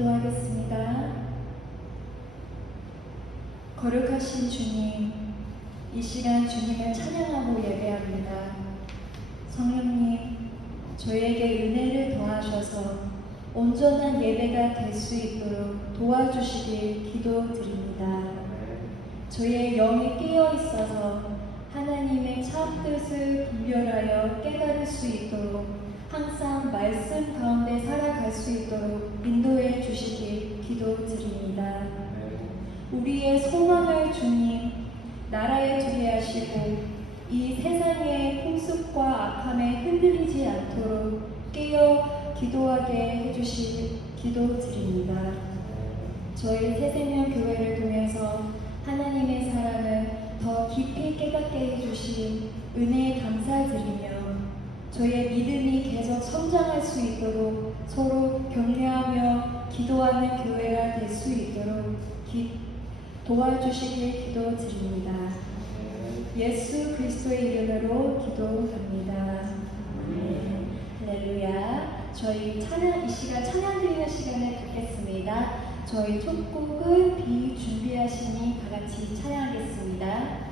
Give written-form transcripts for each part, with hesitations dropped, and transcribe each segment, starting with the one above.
기도하겠습니다. 거룩하신 주님, 이 시간 주님을 찬양하고 예배합니다. 성령님, 저희에게 은혜를 더하셔서 온전한 예배가 될 수 있도록 도와주시길 기도드립니다. 저희의 영이 깨어 있어서 하나님의 참 뜻을 분별하여 깨달을 수 있도록 항상 말씀 가운데 살아갈 수 있도록 인도해 주시길 기도드립니다. 우리의 소망을 주님 나라에 두게 하시고 이 세상의 풍습과 악함에 흔들리지 않도록 깨어 기도하게 해주실 기도드립니다. 저희 새생명 교회를 통해서 하나님의 사랑을 더 깊이 깨닫게 해주신 은혜에 감사드리며 저희의 믿음이 계속 성장할 수 있도록 서로 격려하며 기도하는 교회가 될 수 있도록 도와주시길 기도드립니다. 예수 그리스도의 이름으로 기도합니다. 할렐루야. 저희 이 시간 찬양 드리는 시간을 갖겠습니다. 저희 첫 곡은 비 준비하시니 다 같이 찬양하겠습니다.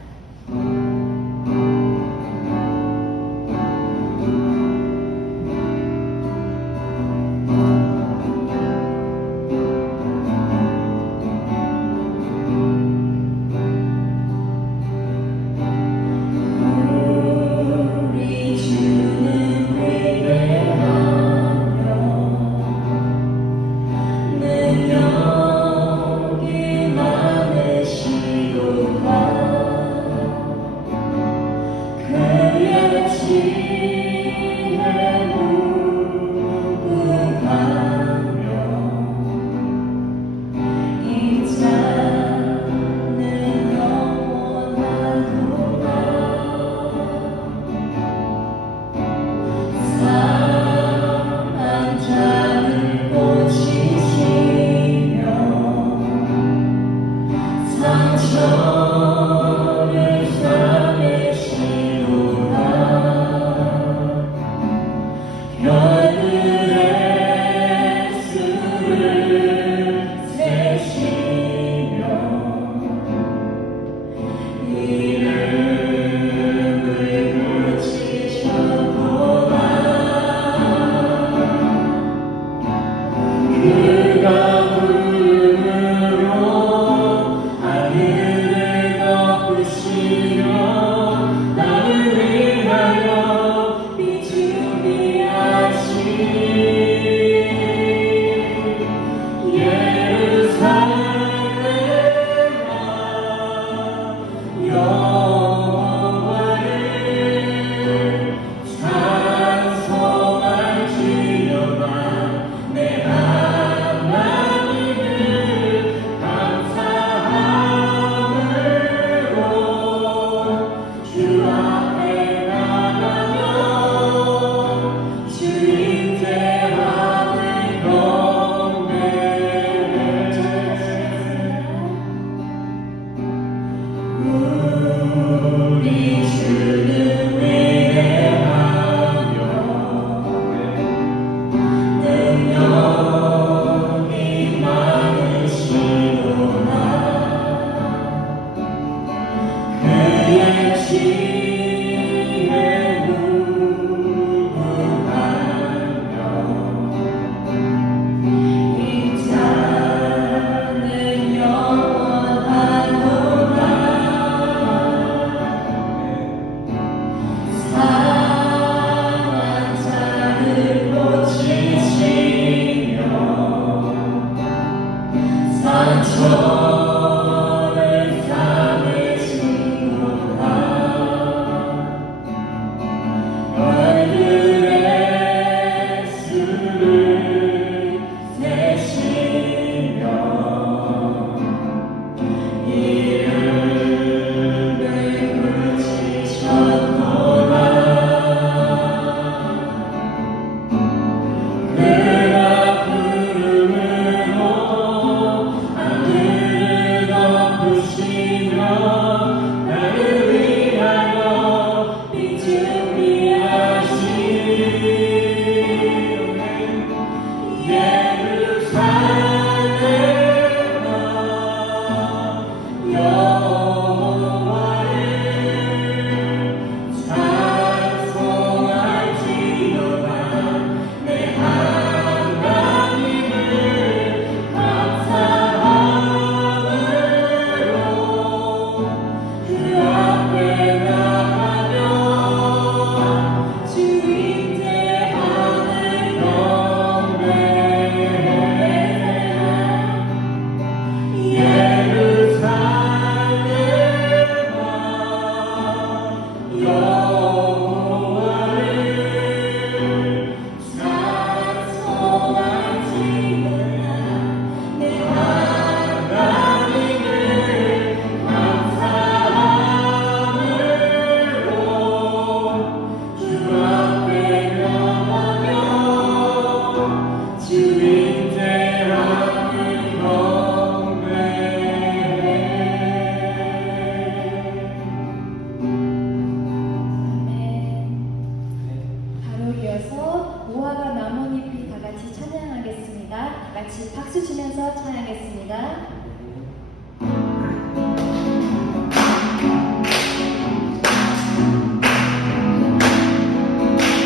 같이 박수 치면서 찬양하겠습니다.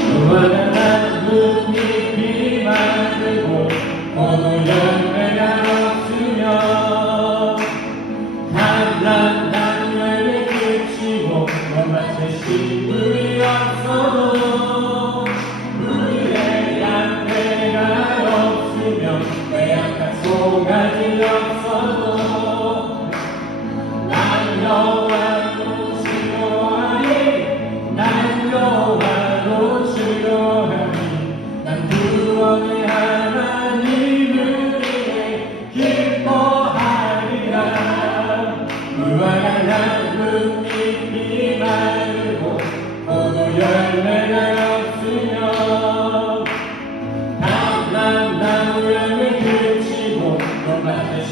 무한한 눈잎이 마르고 포도 열매가 없으며 한란 나무를 그치고 너마치 식물이 없어도 우리의 양떼가 없으며 빼앗간 송아지 없어도 난 여호와로 즐거워하니 난 여호와로 즐거워하니 난 구원의 하나님을 위해 기뻐하리라. 무화과 나뭇잎이 마르고 포도 열매가 없으며 단난 나무 열매 그치고 너마치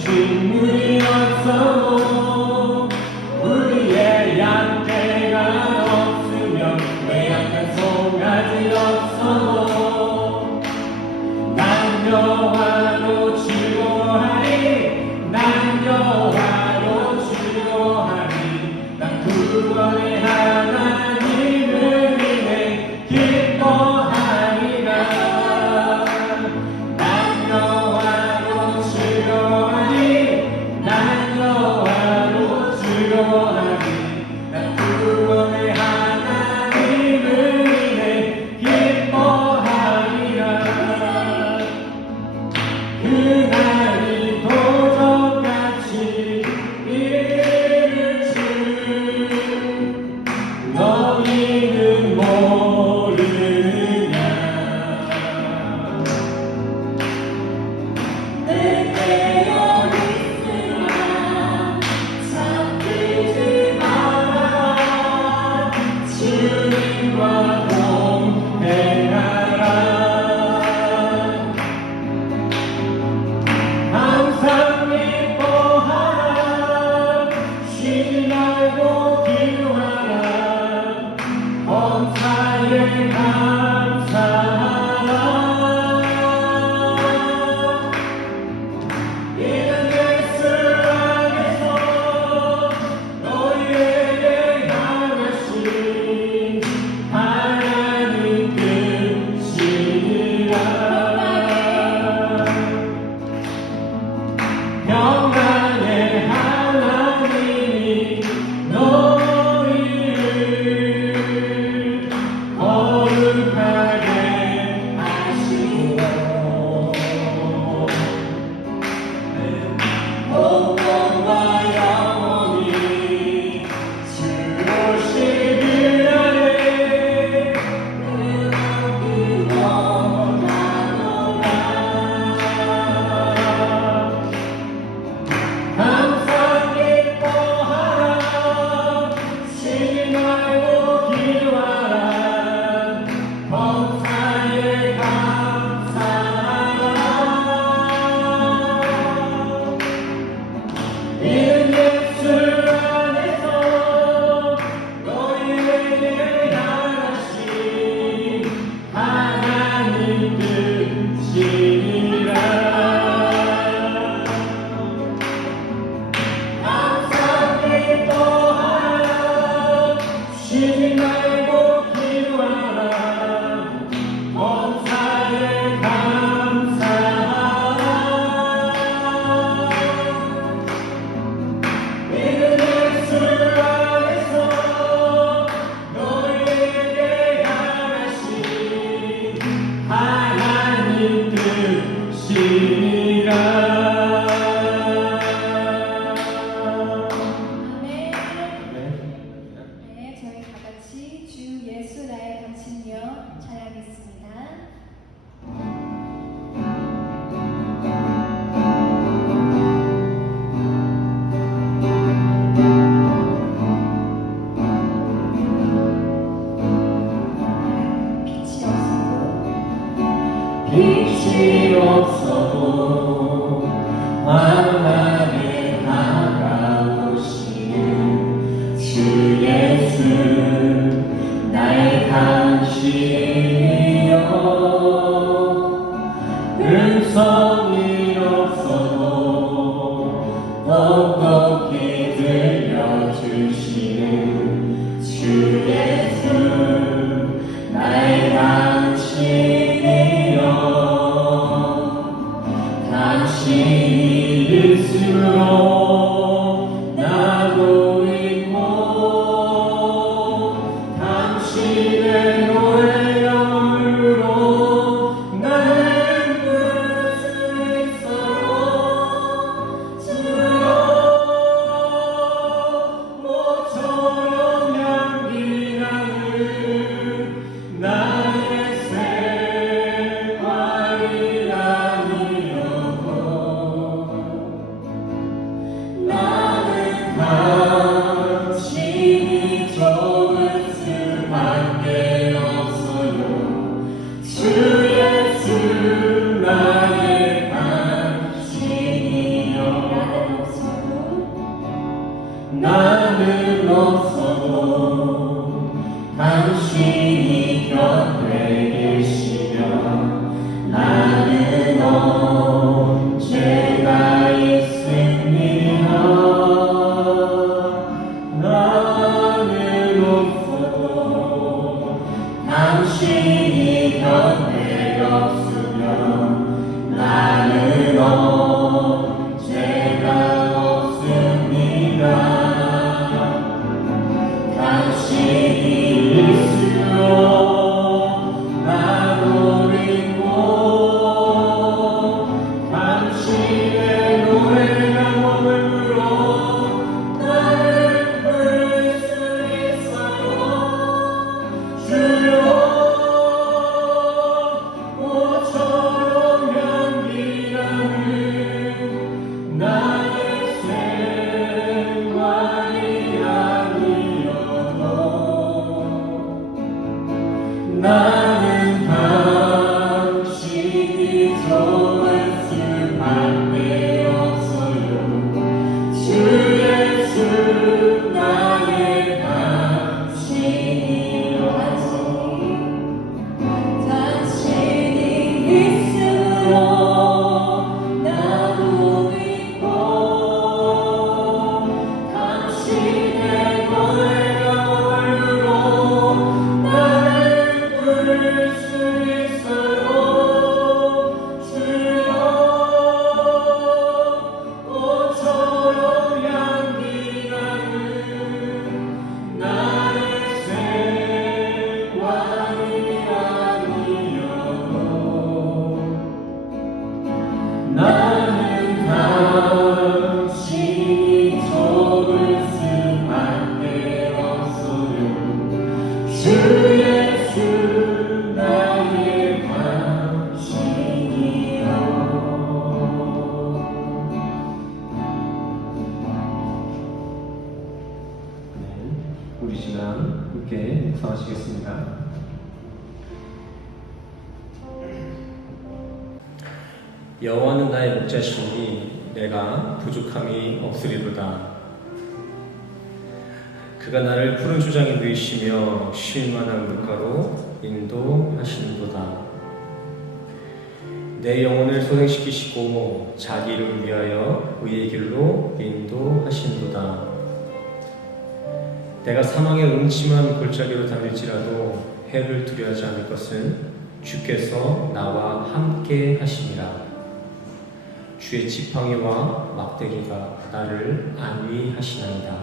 당신이 있으므로 나도 있고 당신의 노래가 물로 나를 부를 수 있어요. 주여 모처럼 향기나는 나의 생활이라니요. 나는 당신이 좋은 수밖에 없어요. 주 예수 나의 당신이여. 나는 없어도 당신이 곁에 계시면 나는 언제나 있습니다. 나는 없어도 당신이 곁에 없으면 나는 언제나 없습니다. 당신이 있으므로 나도 있고 당신의 노래가 머물러 나를 부를 수 있어요. 주여 모처럼 향기나는 나의 생활이라니요. 나는 당신이 좋을 수밖에 없어요. 주 예수 나의 당신이요. 당신이 있으므로 나도 있고 당신의 노래가 머물러 나를 부를 수 있어요. 주여 모처럼 향기나는 나의 생활이라니요. 나는 당신이 좋을 수밖에 없어요. 주 예수 나의 당신이요. 네, 우리 시간 함께 묵상하시겠습니다. 여호와는 나의 목자시니 내가 부족함이 없으리로다. 그가 나를 푸른 초장에 누이시며 쉴 만한 물가로 인도하시는도다. 내 영혼을 소생시키시고 자기 이름을 위하여 의의 길로 인도하시는도다. 내가 사망의 음침한 골짜기로 다닐지라도 해를 두려워하지 않을 것은 주께서 나와 함께 하심이라. 주의 지팡이와 막대기가 나를 안위하시나이다.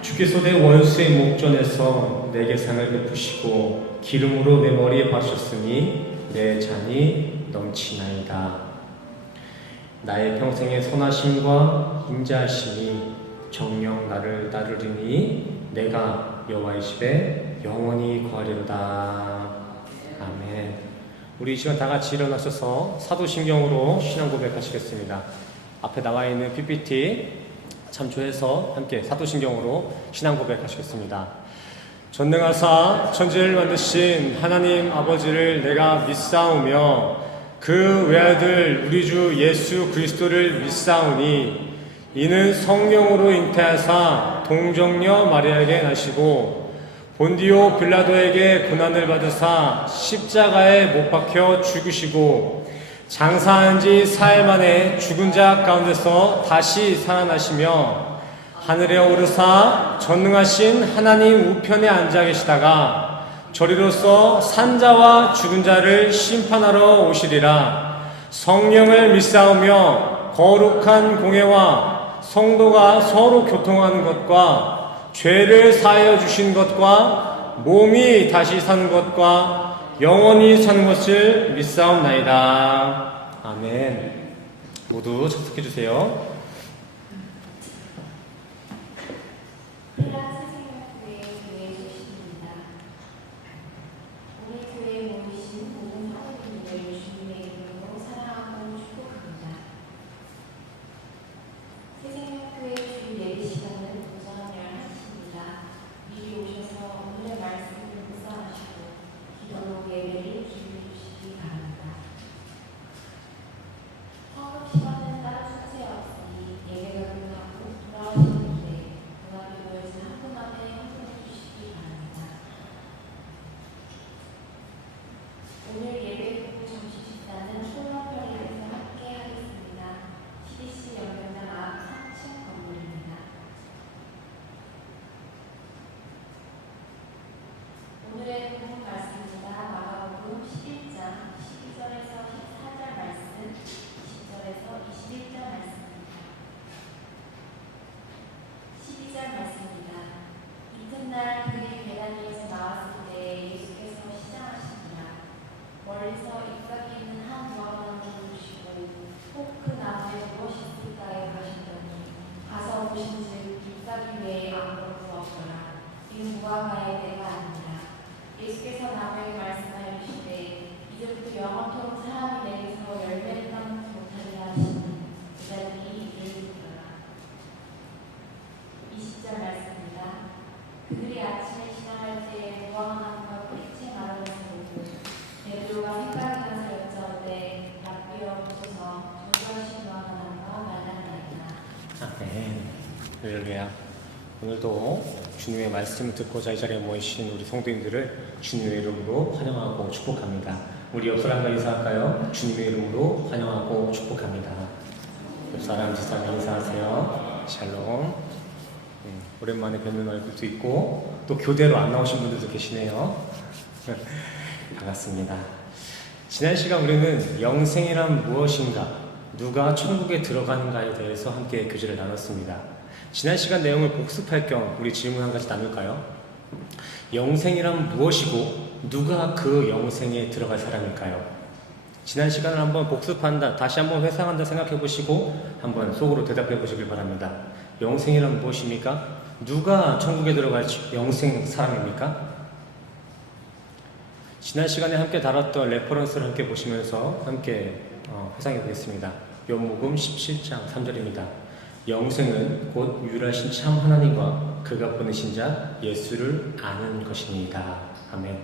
주께서 내 원수의 목전에서 내게 상을 베푸시고 기름으로 내 머리에 바르셨으니 내 잔이 넘치나이다. 나의 평생의 선하심과 인자하심이 정녕 나를 따르리니 내가 여호와의 집에 영원히 거하리로다. 아멘. 우리 이 시간 다 같이 일어나셔서 사도신경으로 신앙 고백하시겠습니다. 앞에 나와 있는 PPT 참조해서 함께 사도신경으로 신앙 고백하시겠습니다. 전능하사 천지를 만드신 하나님 아버지를 내가 믿사오며 그 외아들 우리 주 예수 그리스도를 믿사오니 이는 성령으로 잉태하사 동정녀 마리아에게 나시고 본디오 빌라도에게 고난을 받으사 십자가에 못 박혀 죽으시고 장사한 지 사흘 만에 죽은 자 가운데서 다시 살아나시며 하늘에 오르사 전능하신 하나님 우편에 앉아 계시다가 저리로서 산자와 죽은 자를 심판하러 오시리라. 성령을 믿사오며 거룩한 공예와 성도가 서로 교통하는 것과 죄를 사하여 주신 것과 몸이 다시 사는 것과 영원히 사는 것을 믿사옵나이다. 아멘. 모두 착석해 주세요. 할렐루야. 오늘도 주님의 말씀을 듣고자 이 자리에 모이신 우리 성도님들을 주님의 이름으로 환영하고 축복합니다. 우리 옆 사람과 인사할까요? 주님의 이름으로 환영하고 축복합니다. 옆 사람, 뒷사람 인사하세요. 샬롬. 오랜만에 뵙는 얼굴도 있고 또 교대로 안 나오신 분들도 계시네요. 반갑습니다. 지난 시간 우리는 영생이란 무엇인가, 누가 천국에 들어가는가에 대해서 함께 교제를 나눴습니다. 지난 시간 내용을 복습할 겸 우리 질문 한 가지 나눌까요? 영생이란 무엇이고 누가 그 영생에 들어갈 사람일까요? 지난 시간을 한번 복습한다, 다시 한번 회상한다 생각해 보시고 한번 속으로 대답해 보시길 바랍니다. 영생이란 무엇입니까? 누가 천국에 들어갈 영생 사람입니까? 지난 시간에 함께 다뤘던 레퍼런스를 함께 보시면서 함께 회상해 보겠습니다. 요한복음 17장 3절입니다. 영생은 곧 유일하신 참 하나님과 그가 보내신 자 예수를 아는 것입니다. 아멘.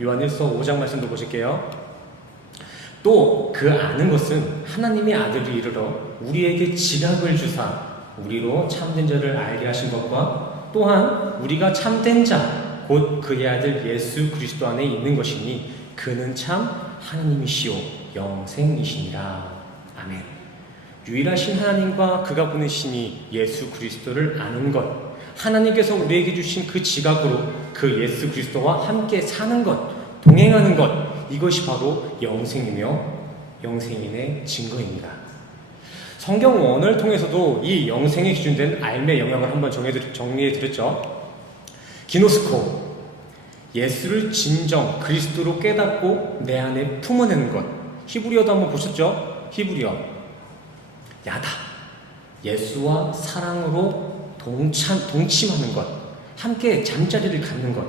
요한일서 5장 말씀도 보실게요. 또 그 아는 것은 하나님의 아들이 이르러 우리에게 지각을 주사 우리로 참된 자를 알게 하신 것과 또한 우리가 참된 자 곧 그의 아들 예수 그리스도 안에 있는 것이니 그는 참 하나님이시요 영생이시니라. 아멘. 유일하신 하나님과 그가 보내시니 예수 그리스도를 아는 것, 하나님께서 우리에게 주신 그 지각으로 그 예수 그리스도와 함께 사는 것, 동행하는 것, 이것이 바로 영생이며 영생인의 증거입니다. 성경 원어를 통해서도 이 영생에 기준된 알매 영역을 한번 정리해 드렸죠. 기노스코, 예수를 진정 그리스도로 깨닫고 내 안에 품어내는 것. 히브리어도 한번 보셨죠? 히브리어 야다, 예수와 사랑으로 동침하는 것, 함께 잠자리를 갖는 것.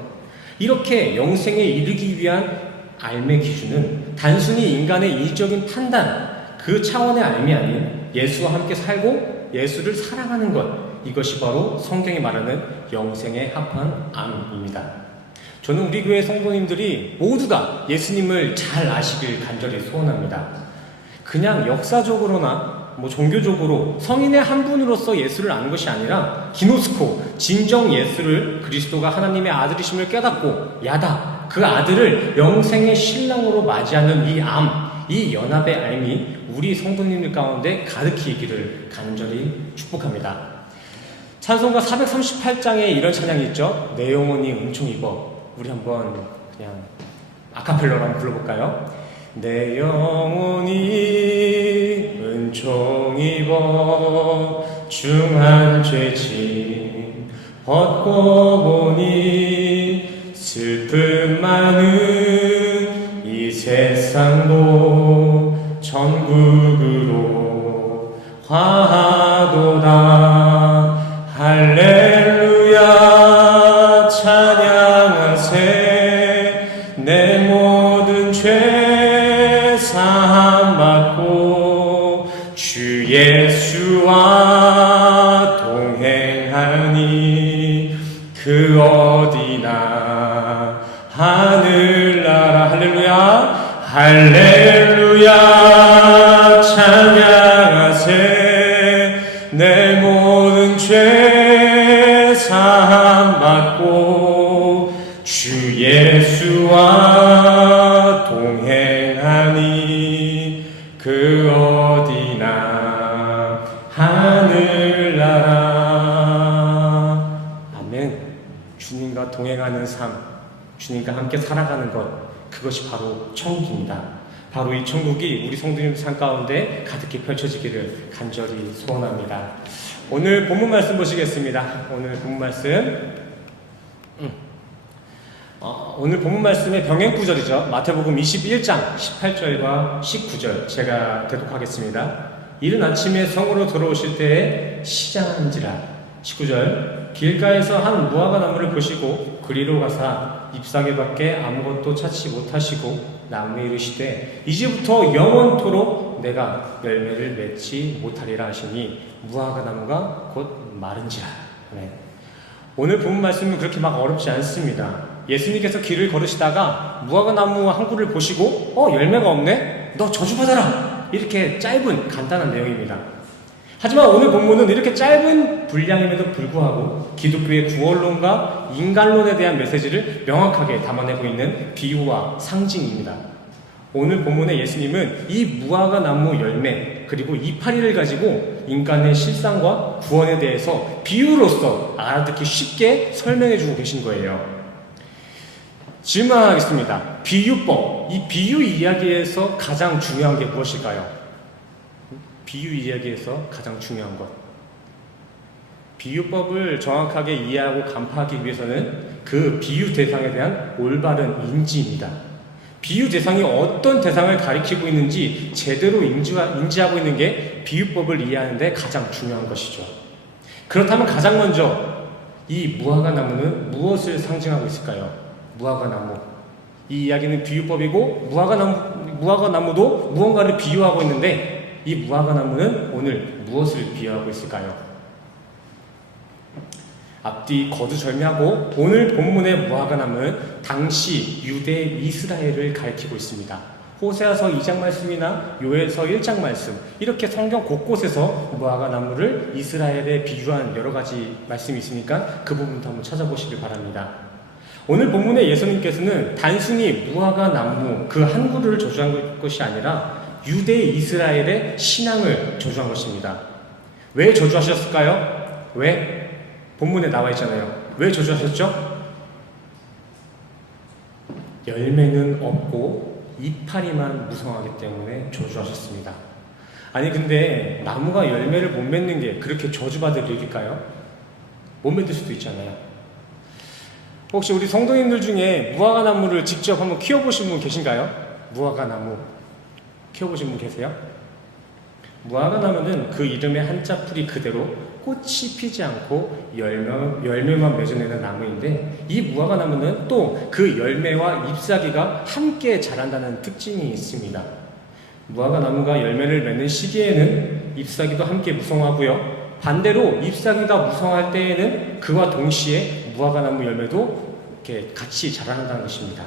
이렇게 영생에 이르기 위한 알매 기준은 단순히 인간의 인적인 판단, 그 차원의 알미 아닌 예수와 함께 살고 예수를 사랑하는 것, 이것이 바로 성경이 말하는 영생에 합한 암입니다. 저는 우리 교회 성도님들이 모두가 예수님을 잘 아시길 간절히 소원합니다. 그냥 역사적으로나 종교적으로 성인의 한 분으로서 예수를 아는 것이 아니라 기노스코, 진정 예수를 그리스도가 하나님의 아들이심을 깨닫고 야다, 그 아들을 영생의 신랑으로 맞이하는 이 암, 이 연합의 알미 우리 성도님들 가운데 가득히 있기를 간절히 축복합니다. 찬송가 438장에 이런 찬양이 있죠. 내 영혼이 은총 입어. 우리 한번 그냥 아카펠라로 한번 불러볼까요? 내 영혼이 은총 입어 중한 죄짐 벗고 보니 슬픔 많은 이 세상도 천국으로 화하도다. 할렐루야 찬양하세. 내 모든 죄 사함 받고 주 예수와 동행하니 그 어디나 하늘나라. 할렐루야 할렐루야 찬양하세. 내 모든 죄 사함 받고 주 예수와 동행하니 그 어디나 하늘나라. 아멘. 주님과 동행하는 삶, 주님과 함께 살아가는 것, 그것이 바로 천국입니다. 바로 이 천국이 우리 성도님 삶 가운데 가득히 펼쳐지기를 간절히 소원합니다. 오늘 본문 말씀 보시겠습니다. 오늘 본문 말씀의 병행 구절이죠. 마태복음 21장 18절과 19절 제가 대독하겠습니다. 이른 아침에 성으로 들어오실 때에 시장한지라. 19절 길가에서 한 무화과 나무를 보시고 그리로 가사 잎사귀 밖에 아무것도 찾지 못하시고 나무에 이르시되 이제부터 영원토록 내가 열매를 맺지 못하리라 하시니 무화과 나무가 곧 마른지라. 네. 오늘 본문 말씀은 그렇게 막 어렵지 않습니다. 예수님께서 길을 걸으시다가 무화과 나무 한 그루를 보시고 열매가 없네? 너 저주받아라! 이렇게 짧은 간단한 내용입니다. 하지만 오늘 본문은 이렇게 짧은 분량임에도 불구하고 기독교의 구원론과 인간론에 대한 메시지를 명확하게 담아내고 있는 비유와 상징입니다. 오늘 본문의 예수님은 이 무화과 나무 열매 그리고 이파리를 가지고 인간의 실상과 구원에 대해서 비유로서 알아듣기 쉽게 설명해주고 계신 거예요. 질문하겠습니다. 비유법, 이 비유 이야기에서 가장 중요한 게 무엇일까요? 비유 이야기에서 가장 중요한 것. 비유법을 정확하게 이해하고 간파하기 위해서는 그 비유 대상에 대한 올바른 인지입니다. 비유 대상이 어떤 대상을 가리키고 있는지 제대로 인지하고 있는 게 비유법을 이해하는 데 가장 중요한 것이죠. 그렇다면 가장 먼저 이 무화과 나무는 무엇을 상징하고 있을까요? 무화과 나무. 이 이야기는 비유법이고 무화과 나무도 무언가를 비유하고 있는데 이 무화과 나무는 오늘 무엇을 비유하고 있을까요? 앞뒤 거두절미하고 오늘 본문의 무화과 나무는 당시 유대 이스라엘을 가리키고 있습니다. 호세아서 2장 말씀이나 요엘서 1장 말씀, 이렇게 성경 곳곳에서 무화과 나무를 이스라엘에 비유한 여러 가지 말씀이 있으니까 그 부분도 한번 찾아보시길 바랍니다. 오늘 본문의 예수님께서는 단순히 무화과 나무 그 한 그루를 저주한 것이 아니라 유대 이스라엘의 신앙을 저주한 것입니다. 왜 저주하셨을까요? 왜? 본문에 나와 있잖아요. 왜 저주하셨죠? 열매는 없고 이파리만 무성하기 때문에 저주하셨습니다. 아니 근데 나무가 열매를 못 맺는 게 그렇게 저주받을 일일까요? 못 맺을 수도 있잖아요. 혹시 우리 성도님들 중에 무화과 나무를 직접 한번 키워보신 분 계신가요? 무화과 나무 키워보신 분 계세요? 무화과 나무는 그 이름의 한자 풀이 그대로 꽃이 피지 않고 열매만 맺어내는 나무인데 이 무화과 나무는 또 그 열매와 잎사귀가 함께 자란다는 특징이 있습니다. 무화과 나무가 열매를 맺는 시기에는 잎사귀도 함께 무성하고요. 반대로 잎사귀가 무성할 때에는 그와 동시에 무화과 나무 열매도 이렇게 같이 자란다는 것입니다.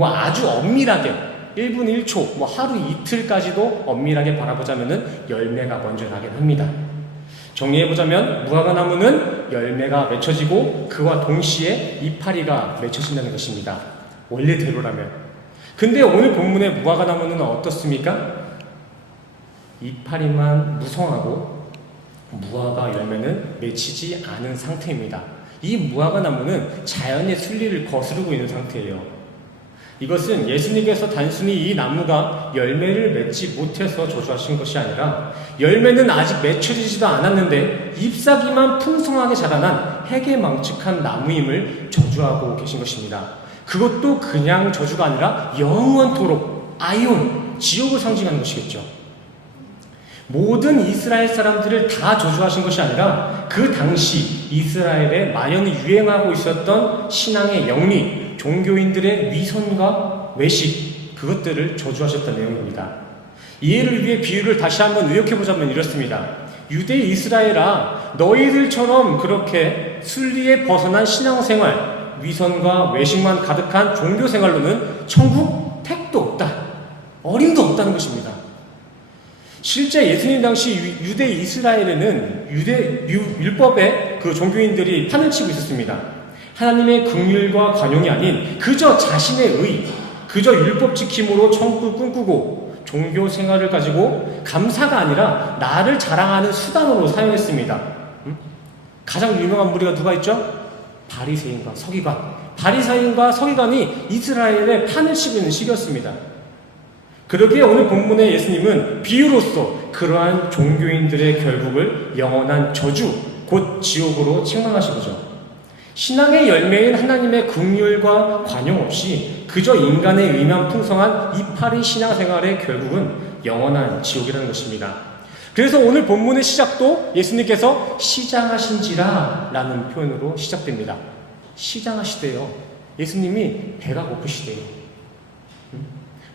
아주 엄밀하게 1분 1초, 하루 이틀까지도 엄밀하게 바라보자면은 열매가 먼저 나긴 합니다. 정리해보자면 무화과 나무는 열매가 맺혀지고 그와 동시에 이파리가 맺혀진다는 것입니다. 원래대로라면. 근데 오늘 본문의 무화과 나무는 어떻습니까? 이파리만 무성하고 무화과 열매는 맺히지 않은 상태입니다. 이 무화과 나무는 자연의 순리를 거스르고 있는 상태예요. 이것은 예수님께서 단순히 이 나무가 열매를 맺지 못해서 저주하신 것이 아니라 열매는 아직 맺혀지지도 않았는데 잎사귀만 풍성하게 자라난 해괴망측한 나무임을 저주하고 계신 것입니다. 그것도 그냥 저주가 아니라 영원토록 아이온, 지옥을 상징하는 것이겠죠. 모든 이스라엘 사람들을 다 저주하신 것이 아니라 그 당시 이스라엘에 만연히 유행하고 있었던 신앙의 영리, 종교인들의 위선과 외식, 그것들을 저주하셨다는 내용입니다. 이해를 위해 비유를 다시 한번 의역해보자면 이렇습니다. 유대 이스라엘아, 너희들처럼 그렇게 순리에 벗어난 신앙생활, 위선과 외식만 가득한 종교생활로는 천국 택도 없다, 어림도 없다는 것입니다. 실제 예수님 당시 유대 이스라엘에는 율법의 그 종교인들이 판을 치고 있었습니다. 하나님의 긍휼과 관용이 아닌 그저 자신의 의, 그저 율법 지킴으로 천국을 꿈꾸고 종교 생활을 가지고 감사가 아니라 나를 자랑하는 수단으로 사용했습니다. 가장 유명한 무리가 누가 있죠? 바리새인과 서기관. 바리새인과 서기관이 이스라엘에 판을 치고 있는 시기였습니다. 그러기에 오늘 본문의 예수님은 비유로서 그러한 종교인들의 결국을 영원한 저주, 곧 지옥으로 책망하신 거죠. 신앙의 열매인 하나님의 긍휼과 관용 없이 그저 인간의 의만 풍성한 이파리 신앙생활의 결국은 영원한 지옥이라는 것입니다. 그래서 오늘 본문의 시작도 예수님께서 시장하신지라 라는 표현으로 시작됩니다. 시장하시대요. 예수님이 배가 고프시대요.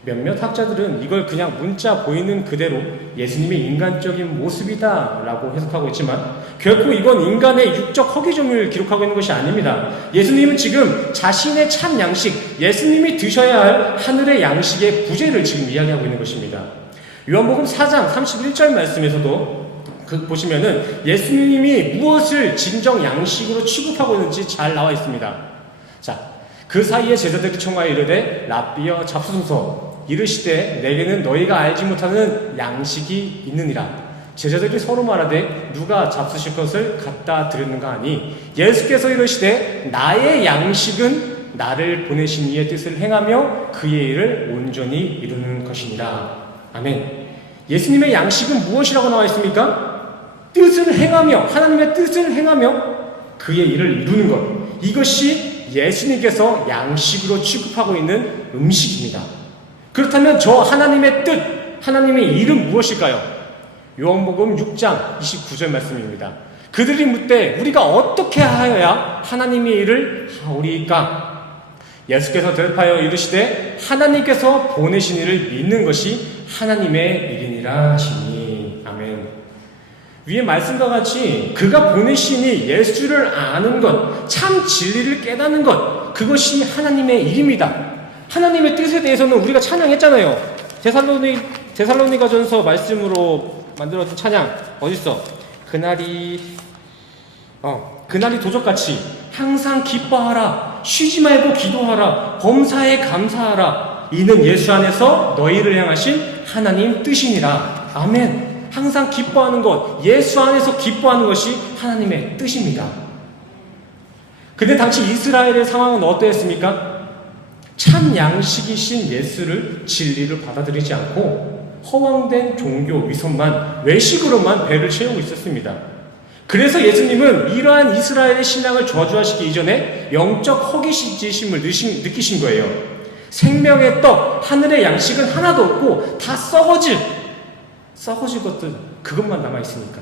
몇몇 학자들은 이걸 그냥 문자 보이는 그대로 예수님의 인간적인 모습이다 라고 해석하고 있지만 결코 이건 인간의 육적 허기점을 기록하고 있는 것이 아닙니다. 예수님은 지금 자신의 참 양식, 예수님이 드셔야 할 하늘의 양식의 부재를 지금 이야기하고 있는 것입니다. 요한복음 4장 31절 말씀에서도 보시면은 예수님이 무엇을 진정 양식으로 취급하고 있는지 잘 나와 있습니다. 자, 그 사이에 제자들이 청하여 이르되 랍비여 잡수소서 이르시되 내게는 너희가 알지 못하는 양식이 있느니라. 제자들이 서로 말하되 누가 잡수실 것을 갖다 드렸는가 하니 예수께서 이르시되 나의 양식은 나를 보내신 이의 뜻을 행하며 그의 일을 온전히 이루는 것이니라. 아멘. 예수님의 양식은 무엇이라고 나와 있습니까? 뜻을 행하며, 하나님의 뜻을 행하며 그의 일을 이루는 것. 이것이 예수님께서 양식으로 취급하고 있는 음식입니다. 그렇다면 저 하나님의 뜻, 하나님의 일은 무엇일까요? 요한복음 6장 29절 말씀입니다. 그들이 묻되 우리가 어떻게 하여야 하나님의 일을 하오리까? 예수께서 대답하여 이르시되 하나님께서 보내신 이를 믿는 것이 하나님의 일이니라 하시니. 아멘. 위의 말씀과 같이 그가 보내시니 예수를 아는 것, 참 진리를 깨닫는 것, 그것이 하나님의 일입니다. 하나님의 뜻에 대해서는 우리가 찬양했잖아요. 데살로니가전서 말씀으로 만들어진 찬양 어딨어? 그날이 도적같이 항상 기뻐하라, 쉬지 말고 기도하라, 범사에 감사하라. 이는 예수 안에서 너희를 향하신 하나님 뜻이니라. 아멘. 항상 기뻐하는 것, 예수 안에서 기뻐하는 것이 하나님의 뜻입니다. 근데 당시 이스라엘의 상황은 어떠했습니까? 참 양식이신 예수를 진리를 받아들이지 않고 허황된 종교 위선만, 외식으로만 배를 채우고 있었습니다. 그래서 예수님은 이러한 이스라엘의 신앙을 저주하시기 이전에 영적 허기지심을 느끼신 거예요. 생명의 떡, 하늘의 양식은 하나도 없고 다 썩어질 것들, 그것만 남아있으니까.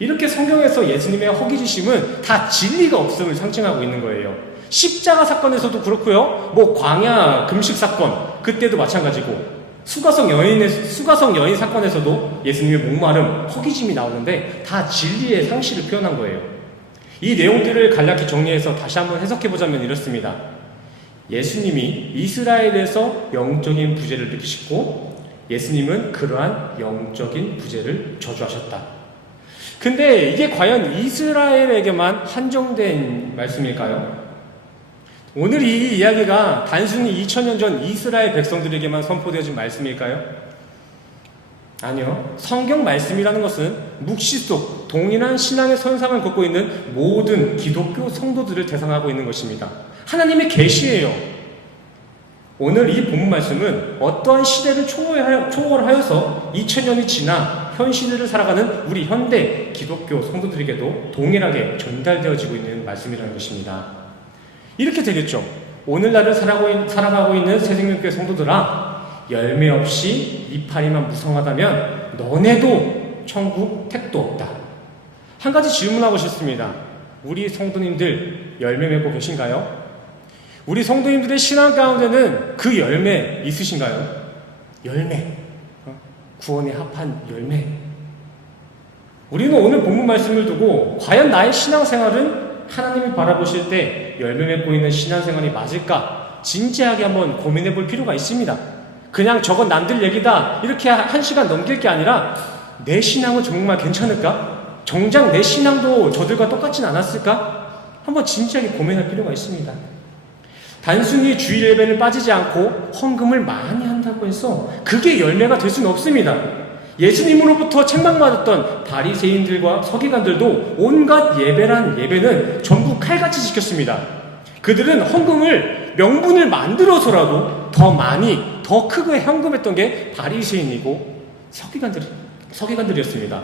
이렇게 성경에서 예수님의 허기지심은 다 진리가 없음을 상징하고 있는 거예요. 십자가 사건에서도 그렇고요. 광야 금식 사건 그때도 마찬가지고 수가성 여인 사건에서도 예수님의 목마름, 허기짐이 나오는데 다 진리의 상실을 표현한 거예요. 이 내용들을 간략히 정리해서 다시 한번 해석해보자면 이렇습니다. 예수님이 이스라엘에서 영적인 부재를 느끼시고 예수님은 그러한 영적인 부재를 저주하셨다. 근데 이게 과연 이스라엘에게만 한정된 말씀일까요? 오늘 이 이야기가 단순히 2000년 전 이스라엘 백성들에게만 선포되어진 말씀일까요? 아니요. 성경 말씀이라는 것은 묵시 속 동일한 신앙의 선상을 걷고 있는 모든 기독교 성도들을 대상하고 있는 것입니다. 하나님의 계시예요. 오늘 이 본문 말씀은 어떠한 시대를 초월하여서 2000년이 지나 현 시대를 살아가는 우리 현대 기독교 성도들에게도 동일하게 전달되어지고 있는 말씀이라는 것입니다. 이렇게 되겠죠. 오늘날을 살아가고 있는 새생명교회 성도들아, 열매 없이 이파리만 무성하다면 너네도 천국 택도 없다. 한 가지 질문하고 싶습니다. 우리 성도님들 열매 맺고 계신가요? 우리 성도님들의 신앙 가운데는 그 열매 있으신가요? 열매. 구원에 합한 열매. 우리는 오늘 본문 말씀을 두고 과연 나의 신앙생활은 하나님이 바라보실 때 열매 맺고 있는 신앙생활이 맞을까? 진지하게 한번 고민해 볼 필요가 있습니다. 그냥 저건 남들 얘기다 이렇게 1시간 넘길 게 아니라 내 신앙은 정말 괜찮을까? 정작 내 신앙도 저들과 똑같진 않았을까? 한번 진지하게 고민할 필요가 있습니다. 단순히 주일 예배를 빠지지 않고 헌금을 많이 한다고 해서 그게 열매가 될 수는 없습니다. 예수님으로부터 책망받았던 바리새인들과 서기관들도 온갖 예배란 예배는 전부 칼같이 지켰습니다. 그들은 헌금을 명분을 만들어서라도 더 많이, 더 크게 헌금했던 게 바리새인이고 서기관들이었습니다.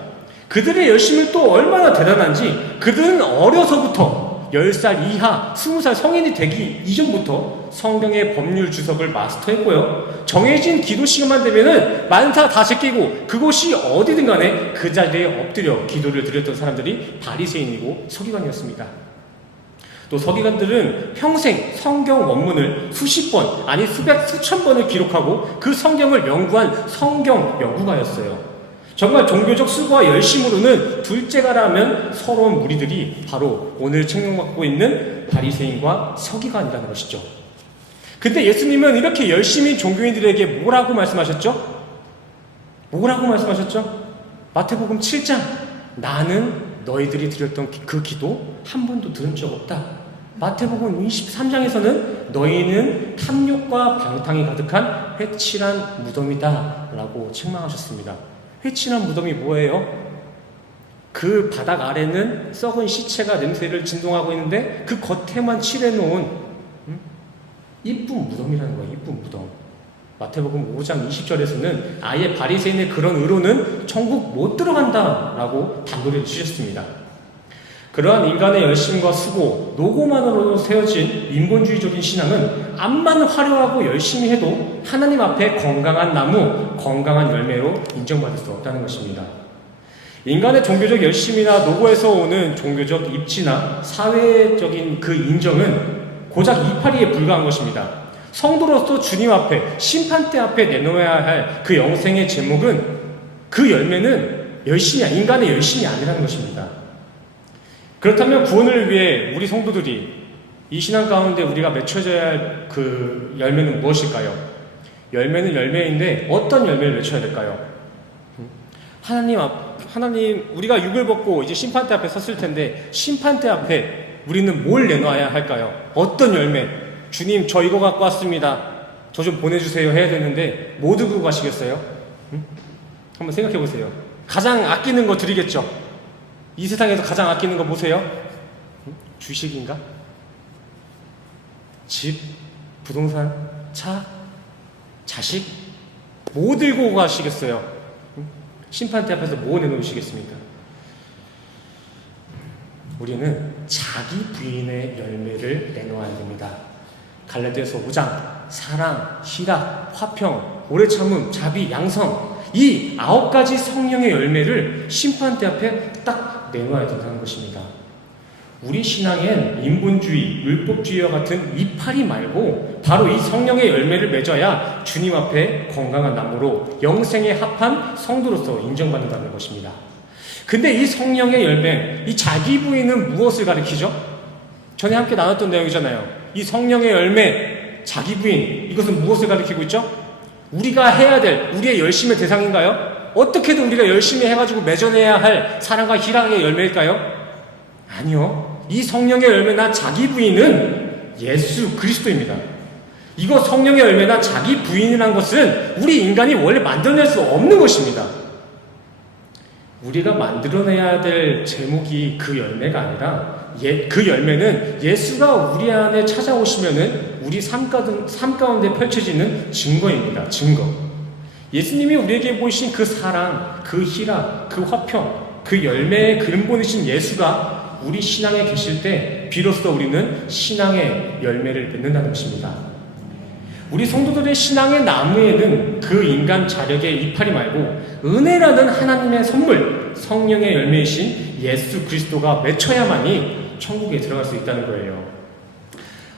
그들의 열심은 또 얼마나 대단한지 그들은 어려서부터 10살 이하, 20살 성인이 되기 이전부터 성경의 법률 주석을 마스터했고요. 정해진 기도 시간만 되면은 만사 다 제끼고 그곳이 어디든 간에 그 자리에 엎드려 기도를 드렸던 사람들이 바리새인이고 서기관이었습니다. 또 서기관들은 평생 성경 원문을 수십 번, 아니 수천 번을 기록하고 그 성경을 연구한 성경 연구가였어요. 정말 종교적 수고와 열심으로는 둘째가라면 서러운 무리들이 바로 오늘 책망받고 있는 바리새인과 서기관이라는 것이죠. 근데 예수님은 이렇게 열심히 종교인들에게 뭐라고 말씀하셨죠? 뭐라고 말씀하셨죠? 마태복음 7장, 나는 너희들이 드렸던 그 기도 한 번도 들은 적 없다. 마태복음 23장에서는 너희는 탐욕과 방탕이 가득한 회칠한 무덤이다 라고 책망하셨습니다. 회칠한 무덤이 뭐예요? 그 바닥 아래는 썩은 시체가 냄새를 진동하고 있는데 그 겉에만 칠해놓은 이쁜 무덤이라는 거예요. 이쁜 무덤. 마태복음 5장 20절에서는 아예 바리새인의 그런 의로는 천국 못 들어간다라고 단도리를 주셨습니다. 그러한 인간의 열심과 수고, 노고만으로 세워진 인본주의적인 신앙은 암만 화려하고 열심히 해도 하나님 앞에 건강한 나무, 건강한 열매로 인정받을 수 없다는 것입니다. 인간의 종교적 열심이나 노고에서 오는 종교적 입지나 사회적인 그 인정은 고작 이파리에 불과한 것입니다. 성도로서 주님 앞에, 심판대 앞에 내놓아야 할 그 영생의 제목은, 그 열매는 인간의 열심이 아니라는 것입니다. 그렇다면 구원을 위해 우리 성도들이 이 신앙 가운데 우리가 맺혀져야 할 그 열매는 무엇일까요? 열매는 열매인데 어떤 열매를 맺혀야 될까요? 하나님, 우리가 육을 벗고 이제 심판대 앞에 섰을 텐데 심판대 앞에 우리는 뭘 내놓아야 할까요? 어떤 열매? 주님, 저 이거 갖고 왔습니다. 저 좀 보내주세요 해야 되는데 뭐 들고 가시겠어요? 한번 생각해 보세요. 가장 아끼는 거 드리겠죠? 이 세상에서 가장 아끼는 거 뭐세요? 주식인가? 집, 부동산, 차, 자식? 뭐 들고 가시겠어요? 심판대 앞에서 뭐 내놓으시겠습니까? 우리는 자기 부인의 열매를 내놓아야 됩니다. 갈라디아서 5장, 사랑, 희락, 화평, 오래 참음, 자비, 양성, 이 9가지 성령의 열매를 심판대 앞에 딱 내놓아야 된다는 것입니다. 우리 신앙엔 인본주의, 율법주의와 같은 이파리 말고 바로 이 성령의 열매를 맺어야 주님 앞에 건강한 나무로 영생에 합한 성도로서 인정받는다는 것입니다. 근데 이 성령의 열매, 이 자기 부인은 무엇을 가리키죠? 전에 함께 나눴던 내용이잖아요. 이 성령의 열매, 자기 부인, 이것은 무엇을 가리키고 있죠? 우리가 해야 될 우리의 열심의 대상인가요? 어떻게든 우리가 열심히 해가지고 맺어내야 할 사랑과 희락의 열매일까요? 아니요. 이 성령의 열매나 자기 부인은 예수 그리스도입니다. 이거 성령의 열매나 자기 부인이라는 것은 우리 인간이 원래 만들어낼 수 없는 것입니다. 우리가 만들어내야 될 제목이 그 열매가 아니라 그 열매는 예수가 우리 안에 찾아오시면은 우리 삶 가운데 펼쳐지는 증거입니다. 증거. 예수님이 우리에게 보이신 그 사랑, 그 희락, 그 화평, 그 열매의 근본이신 예수가 우리 신앙에 계실 때 비로소 우리는 신앙의 열매를 맺는다는 것입니다. 우리 성도들의 신앙의 나무에는 그 인간 자력의 이파리 말고 은혜라는 하나님의 선물, 성령의 열매이신 예수 그리스도가 맺혀야만이 천국에 들어갈 수 있다는 거예요.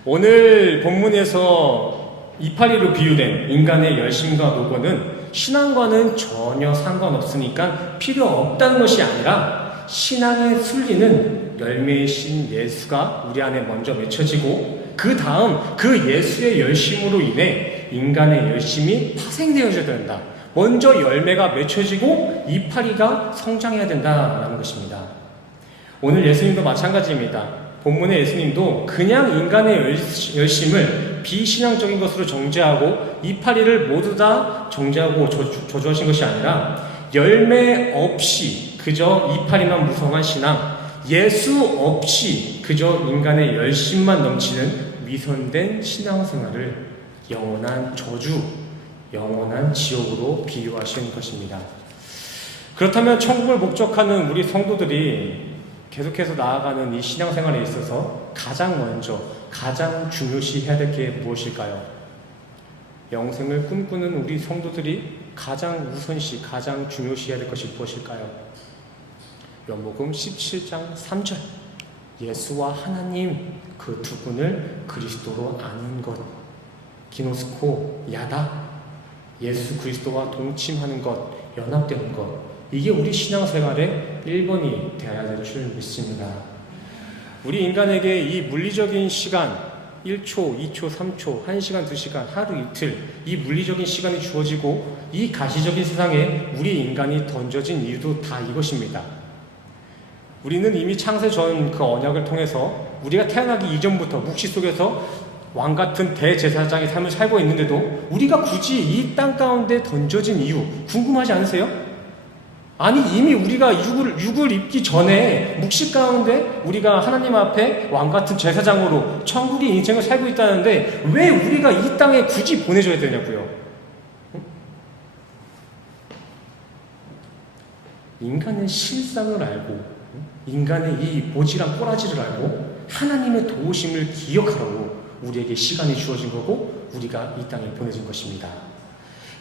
오늘 본문에서 이파리로 비유된 인간의 열심과 노고는 신앙과는 전혀 상관없으니까 필요 없다는 것이 아니라 신앙의 순리는 열매이신 예수가 우리 안에 먼저 맺혀지고 그 다음 그 예수의 열심으로 인해 인간의 열심이 파생되어져야 된다. 먼저 열매가 맺혀지고 이파리가 성장해야 된다라는 것입니다. 오늘 예수님도 마찬가지입니다. 본문의 예수님도 그냥 인간의 열심을 비신앙적인 것으로 정죄하고 이파리를 모두 다 정죄하고 저주하신 것이 아니라 열매 없이 그저 이파리만 무성한 신앙, 예수 없이 그저 인간의 열심만 넘치는 위선된 신앙생활을 영원한 저주, 영원한 지옥으로 비유하신 것입니다. 그렇다면 천국을 목적하는 우리 성도들이 계속해서 나아가는 이 신앙생활에 있어서 가장 먼저, 가장 중요시 해야 될 게 무엇일까요? 영생을 꿈꾸는 우리 성도들이 가장 우선시, 가장 중요시 해야 될 것이 무엇일까요? 요한복음 17장 3절 예수와 하나님 그 두 분을 그리스도로 아는 것, 기노스코, 야다, 예수 그리스도와 동침하는 것, 연합되는 것, 이게 우리 신앙생활의 1번이 되어야 될 줄 믿습니다. 우리 인간에게 이 물리적인 시간 1초, 2초, 3초, 1시간, 2시간, 하루 이틀 이 물리적인 시간이 주어지고 이 가시적인 세상에 우리 인간이 던져진 이유도 다 이것입니다. 우리는 이미 창세 전 그 언약을 통해서 우리가 태어나기 이전부터 묵시 속에서 왕같은 대제사장의 삶을 살고 있는데도 우리가 굳이 이 땅 가운데 던져진 이유 궁금하지 않으세요? 아니 이미 우리가 육을 입기 전에 묵시 가운데 우리가 하나님 앞에 왕같은 제사장으로 천국의 인생을 살고 있다는데 왜 우리가 이 땅에 굳이 보내줘야 되냐고요. 인간의 실상을 알고 인간의 이 보지랑 꼬라지를 알고 하나님의 도우심을 기억하라고 우리에게 시간이 주어진 거고 우리가 이 땅에 보내진 것입니다.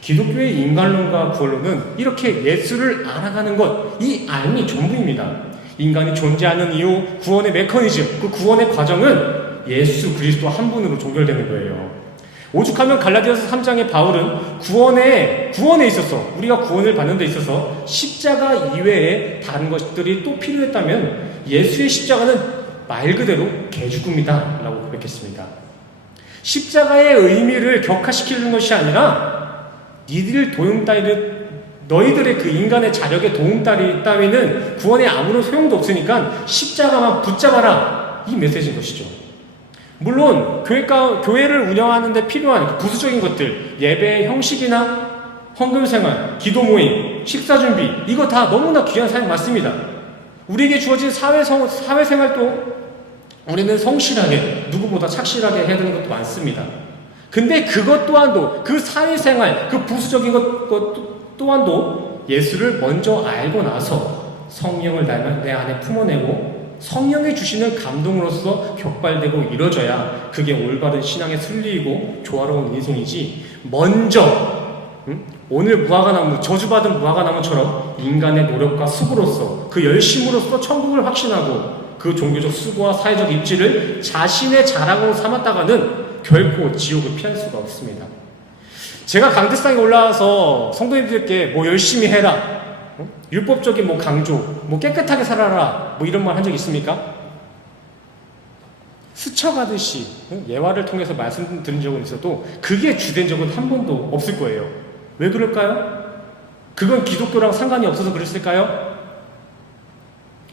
기독교의 인간론과 구원론은 이렇게 예수를 알아가는 것, 이 알미 전부입니다. 인간이 존재하는 이유, 구원의 메커니즘, 그 구원의 과정은 예수 그리스도 한 분으로 종결되는 거예요. 오죽하면 갈라디아서 3장의 바울은 구원에 있어서 우리가 구원을 받는 데 있어서 십자가 이외에 다른 것들이 또 필요했다면 예수의 십자가는 말 그대로 개죽음이다 라고 고백했습니다. 십자가의 의미를 격화시키는 것이 아니라 너희들의 그 인간의 자력의 도움 따위는 구원에 아무런 소용도 없으니까 십자가만 붙잡아라, 이 메시지인 것이죠. 물론 교회를 운영하는 데 필요한 부수적인 것들, 예배의 형식이나 헌금생활, 기도 모임, 식사 준비, 이거 다 너무나 귀한 사역 맞습니다. 우리에게 주어진 사회생활도 우리는 성실하게, 누구보다 착실하게 해야 되는 것도 많습니다. 근데 그것 또한도, 그 사회생활, 그 부수적인 것 또한도 예수를 먼저 알고 나서 성령을 내 안에 품어내고 성령이 주시는 감동으로서 격발되고 이루어져야 그게 올바른 신앙의 순리이고 조화로운 인생이지, 먼저 오늘 무화과나무, 저주받은 무화과나무처럼 인간의 노력과 수고로서 그 열심으로써 천국을 확신하고 그 종교적 수고와 사회적 입지를 자신의 자랑으로 삼았다가는 결코 지옥을 피할 수가 없습니다. 제가 강대상에 올라와서 성도님들께 뭐 열심히 해라, 율법적인 뭐 강조, 뭐 깨끗하게 살아라, 뭐 이런 말 한 적 있습니까? 스쳐가듯이 예화를 통해서 말씀드린 적은 있어도 그게 주된 적은 한 번도 없을 거예요. 왜 그럴까요? 그건 기독교랑 상관이 없어서 그랬을까요?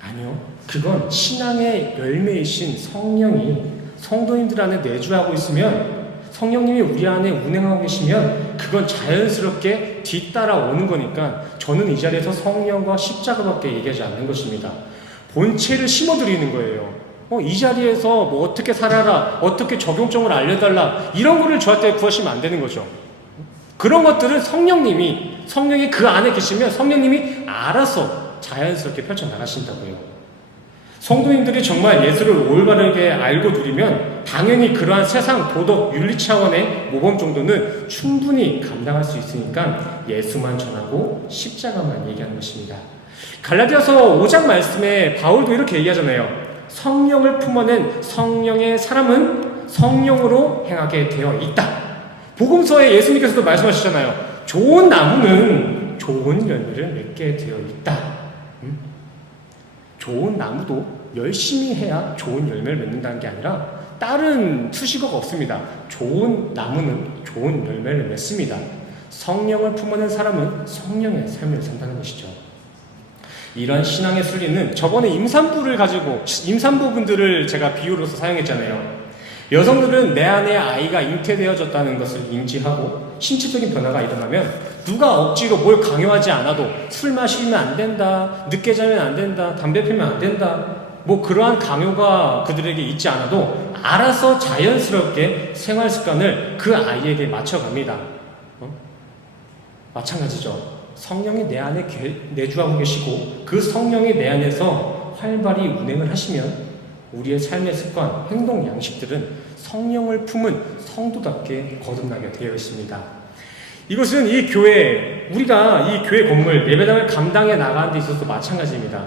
아니요. 그건 신앙의 열매이신 성령이 성도님들 안에 내주하고 있으면, 성령님이 우리 안에 운행하고 계시면 그건 자연스럽게 뒤따라오는 거니까 저는 이 자리에서 성령과 십자가밖에 얘기하지 않는 것입니다. 본체를 심어드리는 거예요. 이 자리에서 뭐 어떻게 살아라, 어떻게 적용점을 알려달라, 이런 거를 저한테 구하시면 안 되는 거죠. 그런 것들은 성령이 그 안에 계시면 성령님이 알아서 자연스럽게 펼쳐나가신다고요. 성도님들이 정말 예수를 올바르게 알고 누리면 당연히 그러한 세상 도덕 윤리 차원의 모범 정도는 충분히 감당할 수 있으니까 예수만 전하고 십자가만 얘기하는 것입니다. 갈라디아서 5장 말씀에 바울도 이렇게 얘기하잖아요. 성령을 품어낸 성령의 사람은 성령으로 행하게 되어 있다. 복음서에 예수님께서도 말씀하시잖아요. 좋은 나무는 좋은 열매를 맺게 되어 있다. 좋은 나무도 열심히 해야 좋은 열매를 맺는다는 게 아니라 다른 수식어가 없습니다. 좋은 나무는 좋은 열매를 맺습니다. 성령을 품어낸 사람은 성령의 삶을 산다는 것이죠. 이러한 신앙의 순리는 저번에 임산부분들을 제가 비유로서 사용했잖아요. 여성들은 내 안에 아이가 잉태되어졌다는 것을 인지하고 신체적인 변화가 일어나면 누가 억지로 뭘 강요하지 않아도 술 마시면 안 된다, 늦게 자면 안 된다, 담배 피면 안 된다, 뭐 그러한 강요가 그들에게 있지 않아도 알아서 자연스럽게 생활 습관을 그 아이에게 맞춰갑니다. 마찬가지죠. 성령이 내 안에 내주하고 계시고 그 성령이 내 안에서 활발히 운행을 하시면 우리의 삶의 습관, 행동 양식들은 성령을 품은 성도답게 거듭나게 되어 있습니다. 이것은 이 교회, 우리가 이 교회 건물, 예배당을 감당해 나가는 데 있어서도 마찬가지입니다.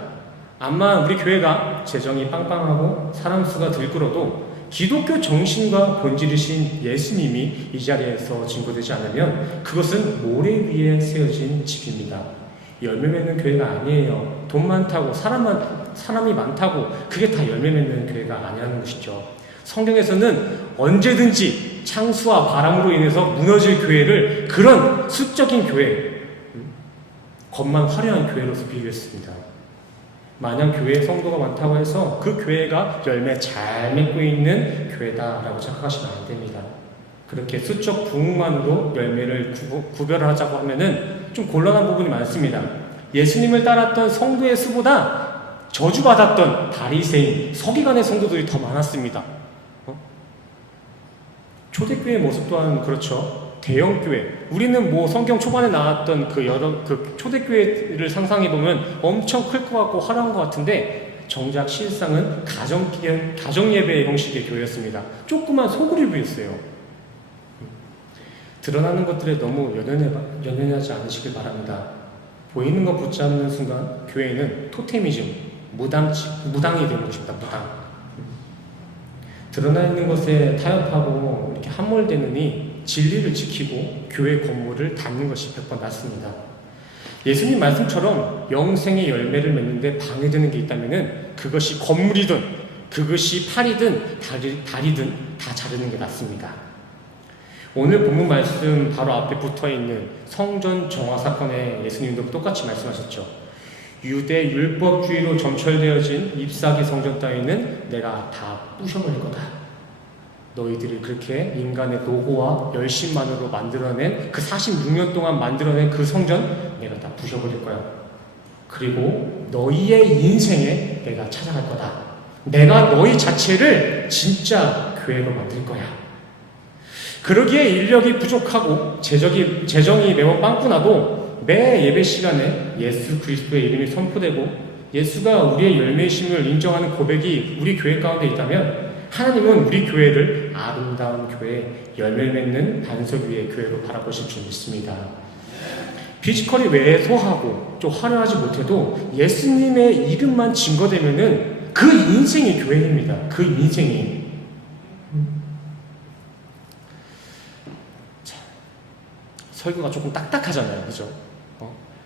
아마 우리 교회가 재정이 빵빵하고 사람 수가 들끓어도 기독교 정신과 본질이신 예수님이 이 자리에서 증거되지 않으면 그것은 모래 위에 세워진 집입니다. 열매 맺는 교회가 아니에요. 돈 많다고 사람이 많다고 그게 다 열매 맺는 교회가 아니라는 것이죠. 성경에서는 언제든지 창수와 바람으로 인해서 무너질 교회를 그런 수적인 교회, 겉만 화려한 교회로서 비교했습니다. 만약 교회에 성도가 많다고 해서 그 교회가 열매 잘 맺고 있는 교회다라고 생각하시면 안 됩니다. 그렇게 수적 부흥만으로 열매를 구별을 하자고 하면은 좀 곤란한 부분이 많습니다. 예수님을 따랐던 성도의 수보다 저주받았던 바리새인, 서기관의 성도들이 더 많았습니다. 초대교회의 모습 또한 그렇죠. 대형교회. 우리는 뭐 성경 초반에 나왔던 그 초대교회를 상상해보면 엄청 클 것 같고 화려한 것 같은데 정작 실상은 가정예배 형식의 교회였습니다. 조그만 소그룹이었어요. 드러나는 것들에 너무 연연하지 않으시길 바랍니다. 보이는 것 붙잡는 순간 교회는 토테미즘, 무당이 되는 것입니다. 무당. 드러나 있는 것에 타협하고 이렇게 함몰되느니 진리를 지키고 교회 건물을 닫는 것이 100번 낫습니다. 예수님 말씀처럼 영생의 열매를 맺는데 방해되는 게 있다면은 그것이 건물이든 그것이 팔이든 다리든 다 자르는 게 낫습니다. 오늘 본문 말씀 바로 앞에 붙어있는 성전 정화 사건에 예수님도 똑같이 말씀하셨죠. 유대 율법주의로 점철되어진 잎사귀 성전 따위는 내가 다 부셔버릴 거다. 너희들이 그렇게 인간의 노고와 열심만으로 만들어낸 그 46년 동안 만들어낸 그 성전 내가 다 부셔버릴 거야. 그리고 너희의 인생에 내가 찾아갈 거다. 내가 너희 자체를 진짜 교회로 만들 거야. 그러기에 인력이 부족하고 재정이 매번 빵꾸나도 매 예배 시간에 예수 그리스도의 이름이 선포되고 예수가 우리의 열매심을 인정하는 고백이 우리 교회 가운데 있다면 하나님은 우리 교회를 아름다운 교회, 열매 맺는 반석 위의 교회로 바라보실 줄 믿습니다. 피지컬이 왜소하고 좀 화려하지 못해도 예수님의 이름만 증거되면은 그 인생이 교회입니다. 그 인생이. 자, 설교가 조금 딱딱하잖아요. 그죠?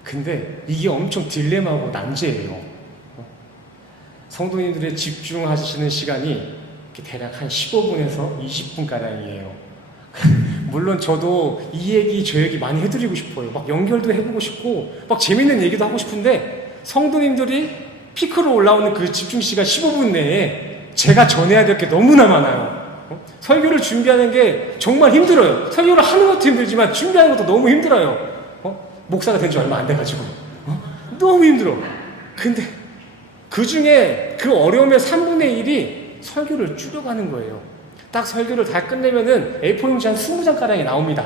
근데 이게 엄청 딜레마고 난제예요. 성도님들의 집중하시는 시간이 대략 한 15분에서 20분가량이에요. 물론 저도 이 얘기 저 얘기 많이 해드리고 싶어요. 막 연결도 해보고 싶고 막 재밌는 얘기도 하고 싶은데 성도님들이 피크로 올라오는 그 집중 시간 15분 내에 제가 전해야 될 게 너무나 많아요. 설교를 준비하는 게 정말 힘들어요. 설교를 하는 것도 힘들지만 준비하는 것도 너무 힘들어요. 목사가 된 지 얼마 안 돼가지고 너무 힘들어. 근데 그 중에 그 어려움의 3분의 1이 설교를 줄여가는 거예요. 딱 설교를 다 끝내면은 A4 용지 한 20장가량이 나옵니다.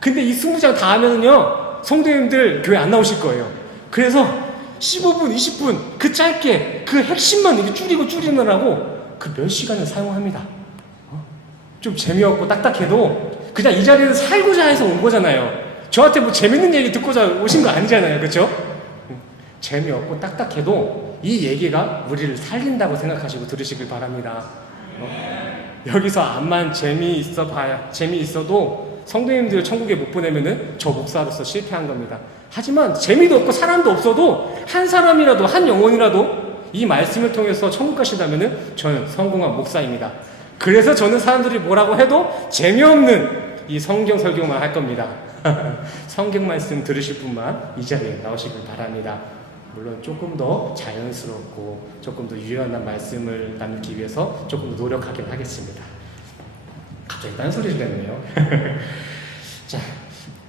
근데 이 20장 다 하면은요, 성도님들 교회 안 나오실 거예요. 그래서 15분, 20분 그 짧게 그 핵심만 이렇게 줄이느라고 그 몇 시간을 사용합니다. 좀 재미없고 딱딱해도 그냥 이 자리에서 살고자 해서 온 거잖아요. 저한테 뭐 재밌는 얘기 듣고자 오신 거 아니잖아요. 그렇죠? 재미없고 딱딱해도 이 얘기가 우리를 살린다고 생각하시고 들으시길 바랍니다. 여기서 암만 재미있어도 성도님들 천국에 못 보내면은 저 목사로서 실패한 겁니다. 하지만 재미도 없고 사람도 없어도 한 사람이라도, 한 영혼이라도 이 말씀을 통해서 천국 가신다면은 저는 성공한 목사입니다. 그래서 저는 사람들이 뭐라고 해도 재미없는 이 성경 설교만 할 겁니다. 성경 말씀 들으실 분만 이 자리에 나오시길 바랍니다. 물론 조금 더 자연스럽고 조금 더 유연한 말씀을 나누기 위해서 조금 더 노력하긴 하겠습니다. 갑자기 딴소리를 했네요. 자,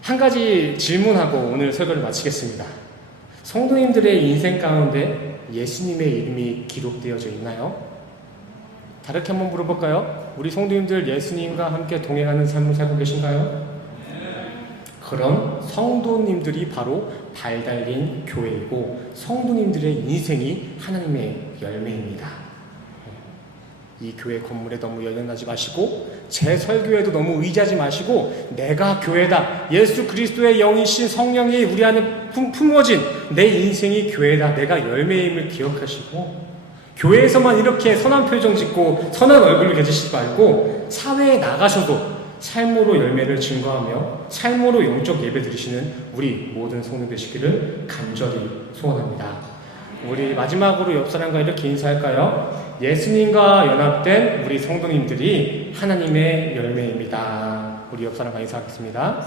한 가지 질문하고 오늘 설교를 마치겠습니다. 성도님들의 인생 가운데 예수님의 이름이 기록되어져 있나요? 다르게 한번 물어볼까요? 우리 성도님들 예수님과 함께 동행하는 삶을 살고 계신가요? 그럼 성도님들이 바로 발달린 교회이고 성도님들의 인생이 하나님의 열매입니다. 이 교회 건물에 너무 연연하지 마시고 제 설교에도 너무 의지하지 마시고 내가 교회다, 예수 그리스도의 영이신 성령이 우리 안에 품어진 내 인생이 교회다, 내가 열매임을 기억하시고 교회에서만 이렇게 선한 표정 짓고 선한 얼굴을 가지시지 말고 사회에 나가셔도 삶으로 열매를 증거하며 삶으로 영적 예배 드리시는 우리 모든 성도 되시기를 간절히 소원합니다. 우리 마지막으로 옆 사람과 이렇게 인사할까요? 예수님과 연합된 우리 성도님들이 하나님의 열매입니다. 우리 옆 사람과 인사하겠습니다.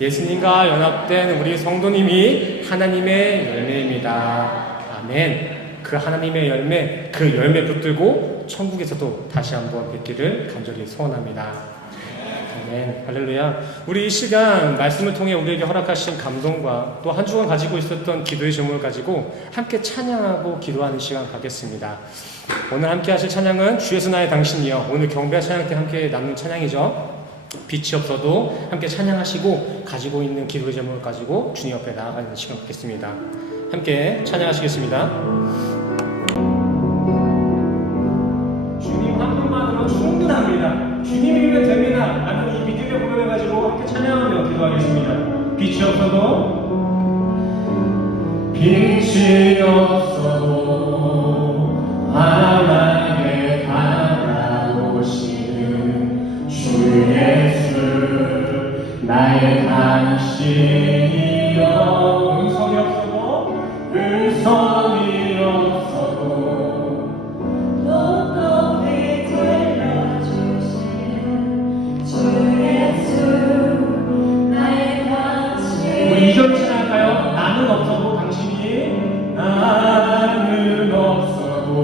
예수님과 연합된 우리 성도님이 하나님의 열매입니다. 아멘. 그 하나님의 열매, 그 열매 붙들고 천국에서도 다시 한번 뵙기를 간절히 소원합니다. 아멘. 할렐루야. 우리 이 시간 말씀을 통해 우리에게 허락하신 감동과 또 한 주간 가지고 있었던 기도의 제목을 가지고 함께 찬양하고 기도하는 시간 갖겠습니다. 오늘 함께 하실 찬양은 주에서 나의 당신이여. 오늘 경배 찬양 때 함께 나눈 찬양이죠. 빛이 없어도 함께 찬양하시고 가지고 있는 기도의 제목을 가지고 주님 앞에 나아가는 시간 갖겠습니다. 함께 찬양하시겠습니다. 주님 한 분만으로 충분합니다. 주님이면 됩니다. 나는 이 믿음의 고백을 가지고 함께 찬양하며 기도하겠습니다. 빛이 없어도 하나님께 다가오시는 주 예수 나의 당신이여. 음성이 없어도 높이 들려주신 주 예수 나의 당신. 우리 2절 찬양할까요? 나는 없어도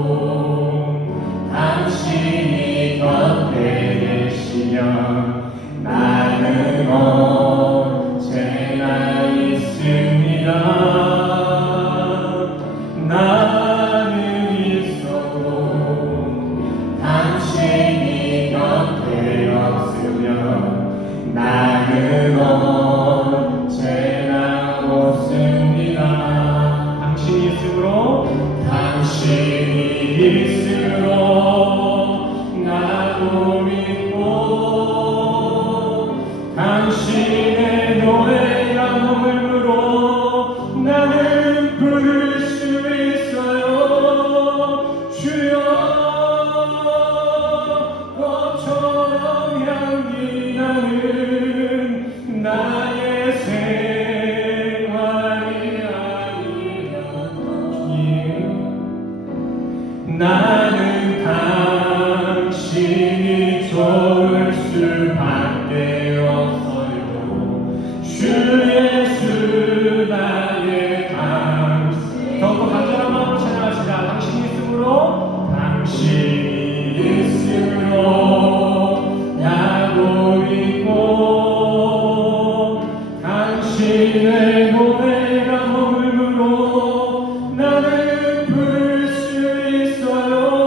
당신이 곁에 계시면 나는 언제나 있습니다. 나는 있어도 당신이 곁에 없으면 나는 언제나 웃습니다. 당신이 있으므로 나도 믿고 당신의 노래가 머물므로 나는 부를 수 있어요. 주여 꽃처럼 향기 나는 나의 생활이 아니라 나는 당신이 좋을 수밖에 없어요. 주 예수 나의 당신. 더욱더 간절한 마음으로 찬양하시라. 당신이 있으므로 나도 있고 당신의 노래가 머물므로 나는 부를 수 있어요.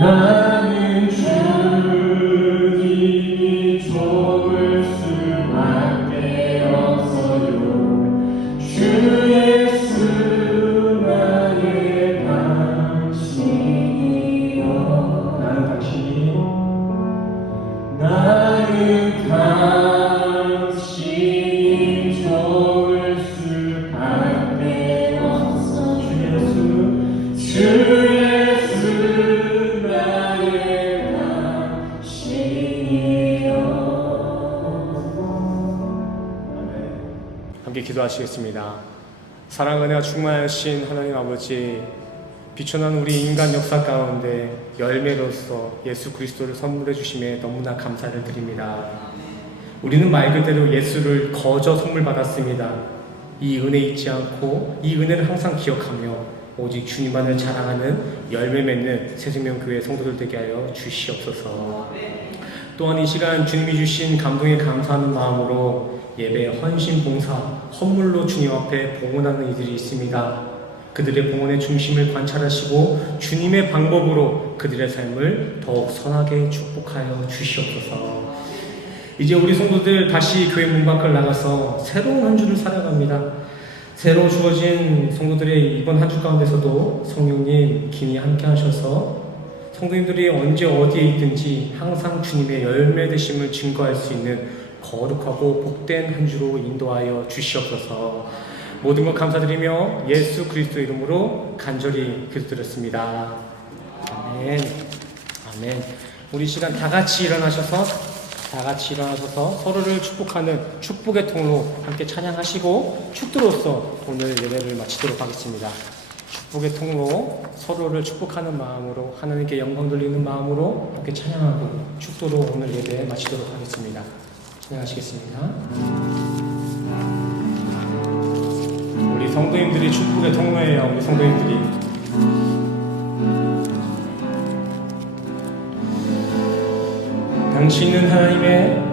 나는 주님이 좋을 수밖에 없어요. 주 예수 나의 당신이요. 나는 당신이 좋을 수밖에 없어요. 주 예수 나의 당신이요. 함께 기도하시겠습니다. 사랑 은혜가 충만하신 하나님 아버지, 비춰난 우리 인간 역사 가운데 열매로서 예수 그리스도를 선물해 주심에 너무나 감사를 드립니다. 우리는 말 그대로 예수를 거저 선물 받았습니다. 이 은혜 잊지 않고 이 은혜를 항상 기억하며 오직 주님만을 자랑하는 열매 맺는 새생명교회 성도들 되게 하여 주시옵소서. 또한 이 시간 주님이 주신 감동에 감사하는 마음으로 예배 헌신 봉사 헌물로 주님 앞에 봉헌하는 이들이 있습니다. 그들의 봉헌의 중심을 관찰하시고 주님의 방법으로 그들의 삶을 더욱 선하게 축복하여 주시옵소서. 이제 우리 성도들 다시 교회 문 밖을 나가서 새로운 한 주를 살아갑니다. 새로 주어진 성도들의 이번 한 주 가운데서도 성령님 긴히 함께 하셔서 성도님들이 언제 어디에 있든지 항상 주님의 열매 되심을 증거할 수 있는 거룩하고 복된 한 주로 인도하여 주시옵소서. 모든 것 감사드리며 예수 그리스도 이름으로 간절히 기도드렸습니다. 아멘. 아멘. 우리 시간 다 같이 일어나셔서 서로를 축복하는 축복의 통로 함께 찬양하시고 축도로서 오늘 예배를 마치도록 하겠습니다. 축복의 통로, 서로를 축복하는 마음으로, 하나님께 영광 돌리는 마음으로 함께 찬양하고 축도로 오늘 예배 마치도록 하겠습니다. 찬양하시겠습니다. 우리 성도님들이 축복의 통로예요. 우리 성도님들이 당신은 하나님의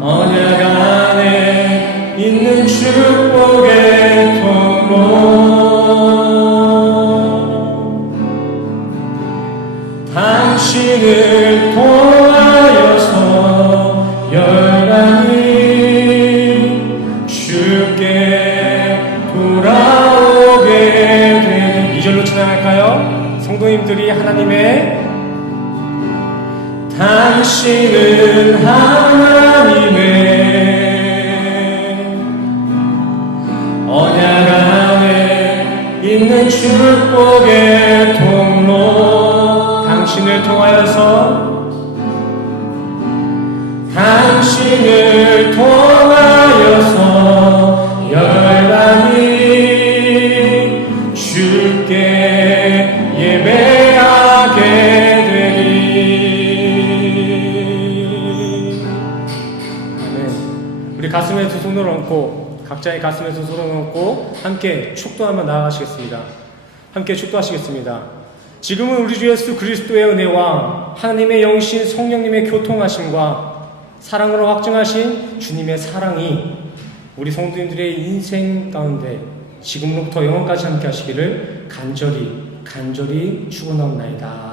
언약 안에 있는 축복의 통로 당신을 통하여서 열방이 주께 돌아오게 되는 2절로 찬양할까요? 성도님들이 하나님의 당신은 하나님의 언약 안에 있는 축복의 통로 당신을 통하여서 열방이 주께 예배하게 되리. 아멘. 우리 가슴에 두 손을 얹고 각자의 가슴에 두 손을 얹고 함께 축도하며 나아가시겠습니다. 함께 축도하시겠습니다. 지금은 우리 주 예수 그리스도의 은혜와 하나님의 영신 성령님의 교통하심과 사랑으로 확증하신 주님의 사랑이 우리 성도님들의 인생 가운데 지금부터 영원까지 함께 하시기를 간절히 축원하옵나이다.